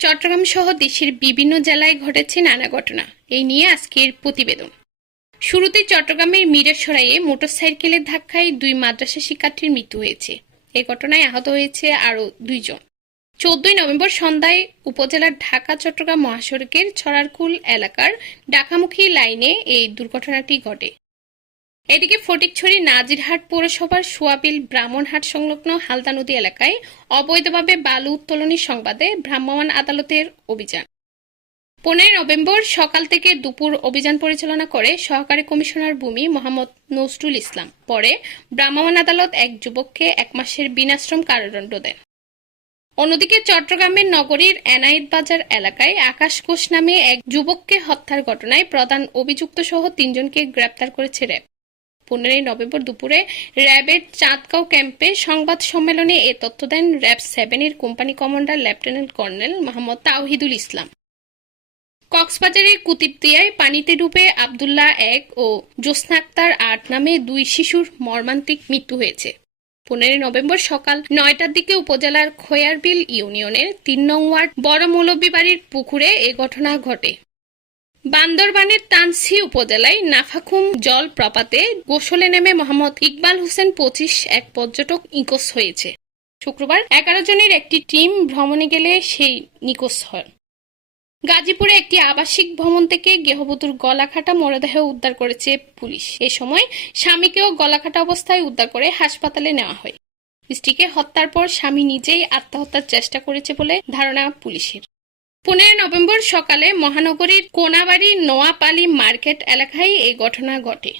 চট্টগ্রাম সহ দেশের বিভিন্ন জেলায় ঘটেছে নানা ঘটনা, এই নিয়ে আজকের প্রতিবেদন। শুরুতে চট্টগ্রামের মিরসরাইয়ে মোটরসাইকেলের ধাক্কায় 2 মাদ্রাসা শিক্ষার্থীর মৃত্যু হয়েছে। এই ঘটনায় আহত হয়েছে আরও 2 জন। 14 নভেম্বর সন্ধ্যায় উপজেলার ঢাকা চট্টগ্রাম মহাসড়কের ছড়ারকুল এলাকার ঢাকামুখী লাইনে এই দুর্ঘটনাটি ঘটে। এদিকে ফটিকছড়ি নাজিরহাট পৌরসভার সোয়াবিল ব্রাহ্মণহাট সংলগ্ন হালদা নদী এলাকায় অবৈধভাবে বালু উত্তোলনের সংবাদে ভ্রাম্যমাণ আদালতের অভিযান। 15 নভেম্বর সকাল থেকে দুপুর অভিযান পরিচালনা করে সহকারী কমিশনার ভূমি মোহাম্মদ নজরুল ইসলাম। পরে ভ্রাম্যমাণ আদালত এক যুবককে 1 মাসের বিনাশ্রম কারাদণ্ড দেন। অন্যদিকে চট্টগ্রামের নগরীর এনায়েত বাজার এলাকায় আকাশ ঘোষ নামে এক যুবককে হত্যার ঘটনায় প্রধান অভিযুক্ত সহ 3 জনকে গ্রেপ্তার করেছে র্যাব। 15 নভেম্বর দুপুরে র্যাবের চাঁদগাঁও ক্যাম্পে সংবাদ সম্মেলনে এ তথ্য দেন র্যাব 7-এর company commander lieutenant colonel Mohammad Tawhidul Islam. কক্সবাজারের কুতুবদিয়ায় পানিতে ডুবে আব্দুল্লাহ 1 ও জ্যোৎস্না আক্তার 8 নামে 2 শিশুর মর্মান্তিক মৃত্যু হয়েছে। 15 নভেম্বর সকাল 9টার দিকে উপজেলার খোয়ারবিল ইউনিয়নের 3 নং ওয়ার্ড বড় মৌলভীবাড়ির পুকুরে এ ঘটনা ঘটে। বান্দরবানের তানসি উপজেলায় নাফাখুম জলপ্রপাতে গোসলে নেমে মোহাম্মদ ইকবাল হোসেন 25 এক পর্যটক নিখোঁজ হয়েছে। শুক্রবার 11 জনের একটি টিম ভ্রমণে গেলে সেই নিখোঁজ হয়। গাজীপুরে একটি আবাসিক ভবন থেকে গৃহবধূর গলাকাটা মরদেহ উদ্ধার করেছে পুলিশ। এ সময় স্বামীকেও গলাকাটা অবস্থায় উদ্ধার করে হাসপাতালে নেওয়া হয়। স্ত্রীকে হত্যার পর স্বামী নিজেই আত্মহত্যার চেষ্টা করেছে বলে ধারণা পুলিশের। 15 নভেম্বর সকালে মহানগরীর কোনাবাড়ি নোয়াপালি মার্কেট এলাকায় এই ঘটনা ঘটে।